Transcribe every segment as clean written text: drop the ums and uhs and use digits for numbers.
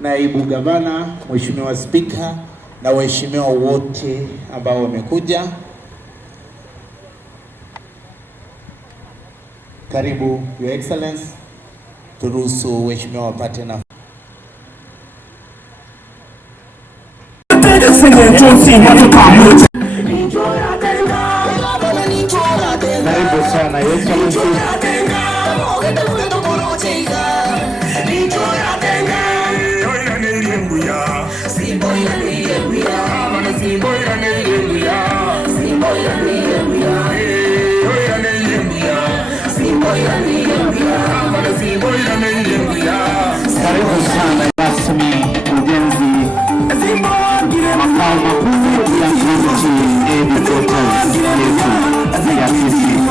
Naibu Gavana, Mheshimiwa Spika na waheshimiwa wote ambao wamekuja. Karibu Your Excellency. Turuhusu waheshimiwa wapate na karibu sana Your Excellency. Karibu sana rasmi ujenzi makao makuu ya kaunti headquarters yetu ya Kisii.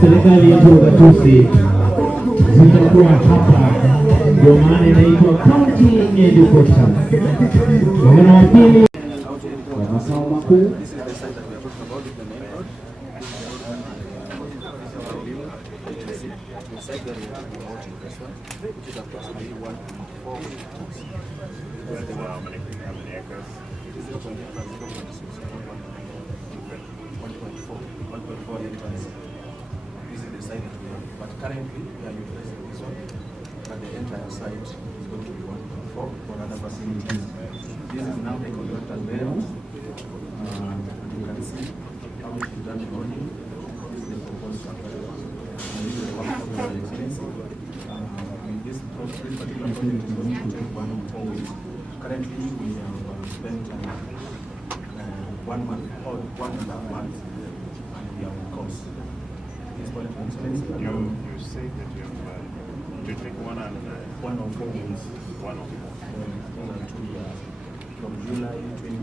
Serikali yetu ya Gatuzi zitakuwa hapa, ndio maana inaitwa county headquarters. Gavana wa pili wa makao makuu but currently we are utilizing this one, but the entire site is going to be 1.4 for other facilities. This is now the contractor layout. You can see how it is done already. This is the proposed structure. And this is the one for the expensive. This particular project is going to take 1 weeks. Currently we have spent 1 month or 1.5 months, and we have cost. You say that you take 1 or 4 weeks. 1 or 4. 2 years. From July 22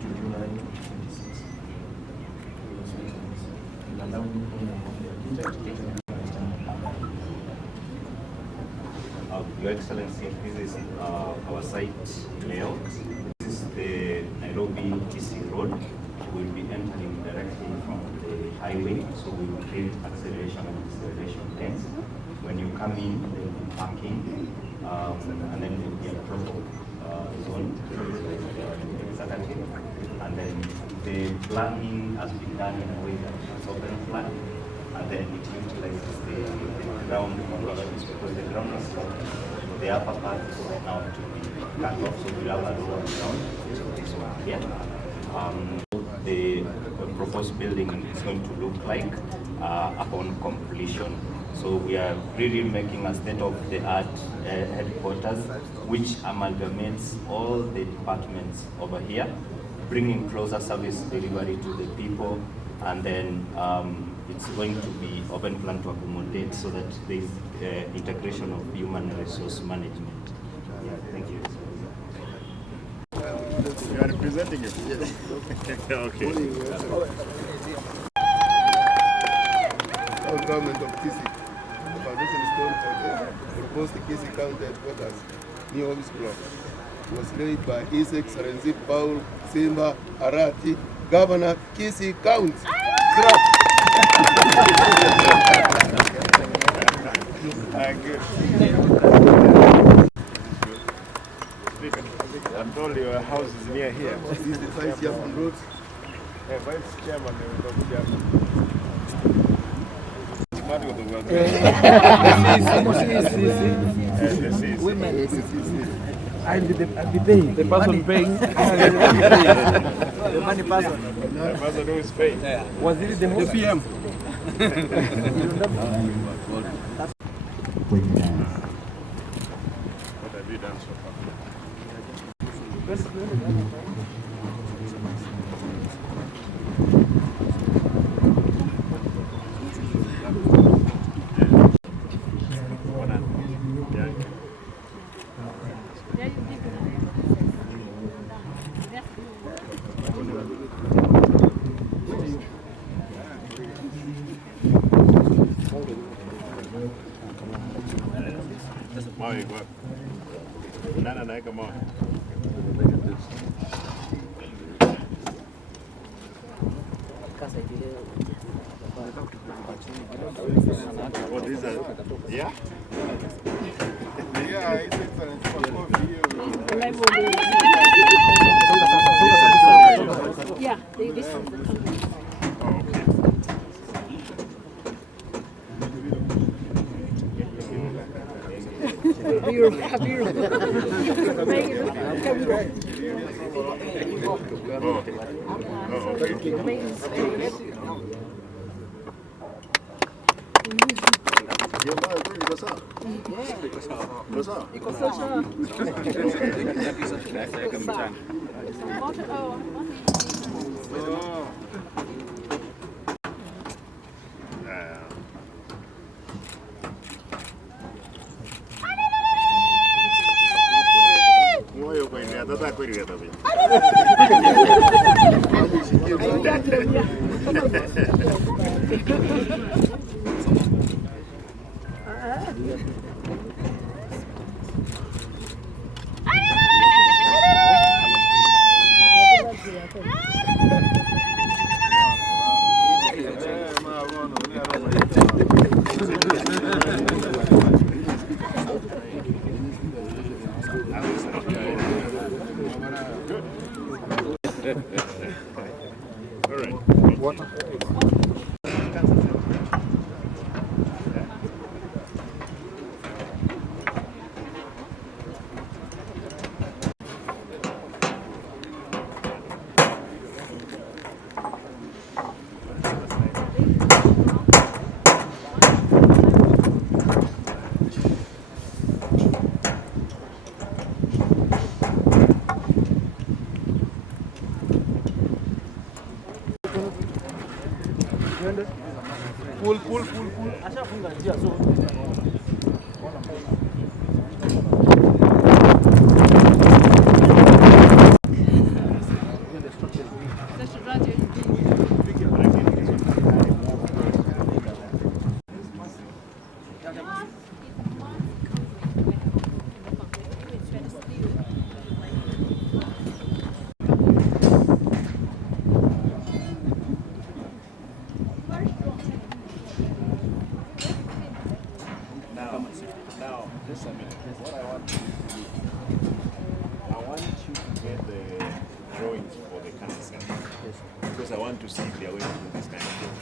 to July 26. Your Excellency, this is our site layout. This is the Nairobi Kisii Road. We'll be entering directly from the highway, so we will create acceleration and deceleration lanes. When you come in, there will be parking, and then there will be a drop-off zone, and then the planning has been done in a way that it's open plan, and then it utilizes the ground conditions, because the ground is low. The upper part is now to be cut off, so we have a lower ground, so this one here. The proposed building is going to look like upon completion. So we are really making a state-of-the-art headquarters, which amalgamates all the departments over here, bringing closer service delivery to the people, and then it's going to be open plan to accommodate so that there is integration of human resource management. Yeah, thank you. You are representing it? Yes. Okay. Our government of Kisii, the foundation stone for the proposed Kisii County headquarters, new office block, was laid by His Excellency Paul Simba Arati, Governor Kisii County. Thank you. I'm told your house is near here. This is the Vice Chairman Road. Yeah, Vice Chairman, I'll be paying. The person paying. The money person. The person who is paying. Was it the PM? What have you done so far? Mawe iko wapi? Nani anaweka mawe? Kasa ile What is that? Yeah? Yeah, His Excellency, for coffee here. Yeah, this is the company. Oh, okay. Moyo kwa ile atata kweli atabi. All right. Water. Pull. Ashafunga njia so. Now, just a minute. What I want you to do, I want you to get the drawings for the cancer center. Yes. Because I want to see if they are going to do this kind of job.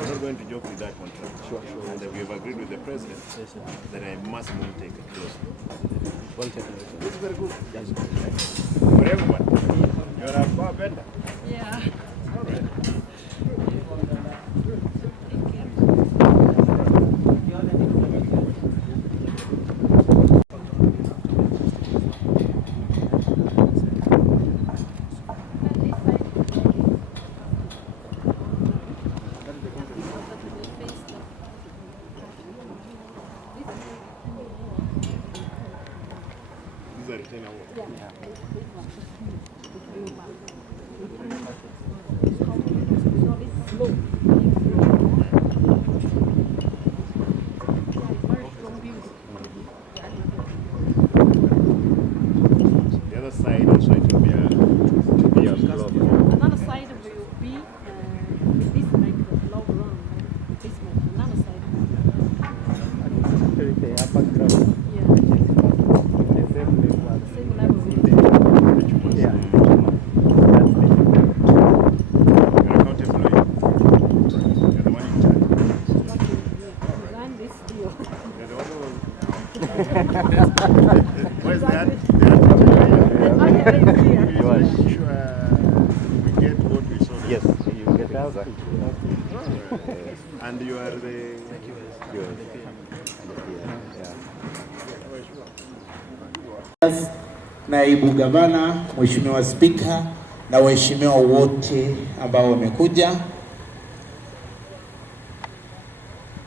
We're not going to joke with that contract. Sure. And we have agreed with the president that I must take it closely. Well taken. This is very good. Yes. For everyone. You are a far better. Yeah. All right. These are retainer walls. The other side also it will be a block. Another side will be this like the low run, this one. Another side. The upper ground. Yeah. The same level. The same level. Yeah. You're accountable. You're the one in charge. Design this deal. You're the one who Where's that? Okay, yeah. You are sure we get what we saw. Yes, you get that. And you are the Naibu Gavana, Mheshimiwa Spika na waheshimiwa wote ambao wamekuja.